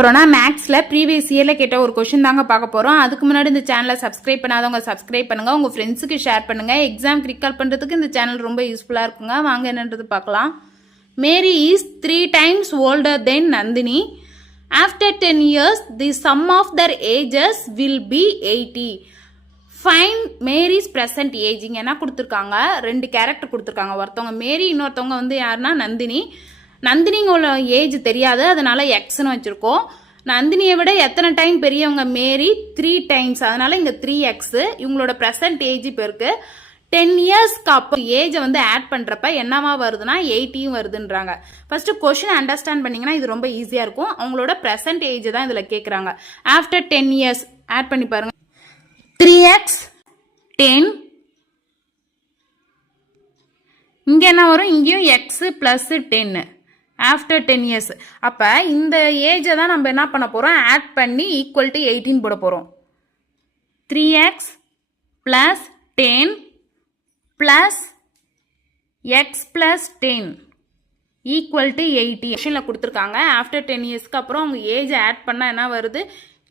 அப்புறம்னா மேக்ஸில் ப்ரீவியஸ் இயரில் கேட்ட ஒரு கொஷின் தாங்க பார்க்க போகிறோம். அதுக்கு முன்னாடி இந்த சேனலை சப்ஸ்கிரைப் பண்ணாதவங்க சப்ஸ்கிரைப் பண்ணுங்கள், உங்கள் ஃப்ரெண்ட்ஸுக்கு ஷேர் பண்ணுங்கள். எக்ஸாம் ரிகால் பண்ணுறதுக்கு இந்த சேனல் ரொம்ப யூஸ்ஃபுல்லாக இருக்குங்க. வாங்க என்னன்றது பார்க்கலாம். Mary is 3 times older than Nandini. After 10 years, the sum of their ages will be 80. Find Mary's present age. இங்கே என்ன கொடுத்துருக்காங்க, 2 கேரக்டர் கொடுத்துருக்காங்க. ஒருத்தவங்க மேரி, இன்னொருத்தவங்க வந்து யாருன்னா நந்தினி. நந்தினிங்களோட ஏஜ் தெரியாது, அதனால எக்ஸ்ன்னு வச்சுருக்கோம். நந்தினியை விட எத்தனை டைம் பெரியவங்க மேரி? 3 times, அதனால இங்கே 3x. இவங்களோட ப்ரெசன்ட் ஏஜ் இப்போ இருக்கு. 10 இயர்ஸ்க்கு அப்புறம் ஏஜை வந்து ஆட் பண்ணுறப்ப என்னவா வருதுன்னா 80 வருதுன்றாங்க. ஃபர்ஸ்ட் கொஷின் அண்டர்ஸ்டாண்ட் பண்ணிங்கன்னா இது ரொம்ப ஈஸியாக இருக்கும். அவங்களோட ப்ரெசன்ட் ஏஜ் தான் இதில் கேட்குறாங்க. ஆஃப்டர் 10 years ஆட் பண்ணி பாருங்க. 3x 10, இங்கே என்ன வரும், இங்கேயும் எக்ஸ் ப்ளஸ் 10 ஆஃப்டர் 10 years. அப்போ இந்த ஏஜை தான் நம்ம என்ன பண்ண போகிறோம், ஆட் பண்ணி ஈக்குவல் டு 18 போட போகிறோம். 3x plus 10 plus X plus 10 equal to 80. கொஷனில் கொடுத்துருக்காங்க. ஆஃப்டர் 10 இயர்ஸ்க்கு அப்புறம் அவங்க ஏஜை ஆட் பண்ணால் என்ன வருது,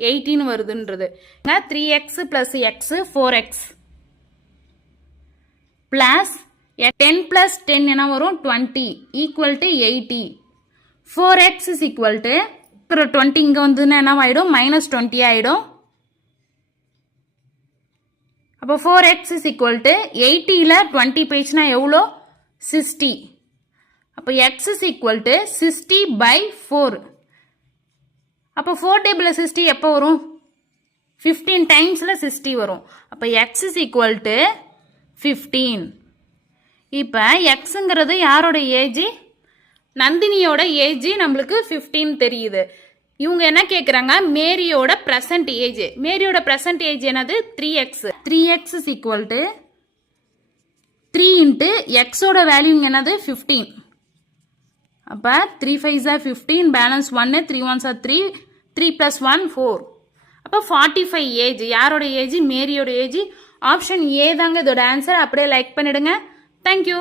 18 வருதுன்றது. 3x plus X 4x plus 10 plus 10 என்ன வரும், 20 equal to 80. 4x is equal to 20 இங்கே வந்துன்னா என்ன ஆகிடும், -20 ஆகிடும். அப்போ 4x இஸ் ஈக்குவல் டு 80ல் 20 போயிடுச்சுன்னா எவ்வளோ, 60. அப்போ x இஸ் ஈக்குவல் டு 60/4. அப்போ 4 டேபிளில் 60 எப்போ வரும், 15 டைம்ஸில் 60 வரும். அப்போ x இஸ் ஈக்குவல் டு 15. இப்போ எக்ஸுங்கிறது யாரோட ஏஜ், நந்தினியோட ஏஜ் நம்மளுக்கு 15 தெரியுது. இவங்க என்ன கேட்குறாங்க, மேரியோட ப்ரெசன்ட் ஏஜ். மேரியோட ப்ரெசன்ட் ஏஜ் என்னது, 3x. 3x is equal to 3 into எக்ஸோட வேல்யூ என்னது, 15. அப்போ 3 5s are 15, balance 1, 3 1s are 3, 3 + 1 4. அப்போ 45 ஏஜ். யாரோட ஏஜ், மேரியோட ஏஜ். ஆப்ஷன் ஏ தாங்க இதோட ஆன்சர். அப்படியே லைக் பண்ணிடுங்க. Thank you.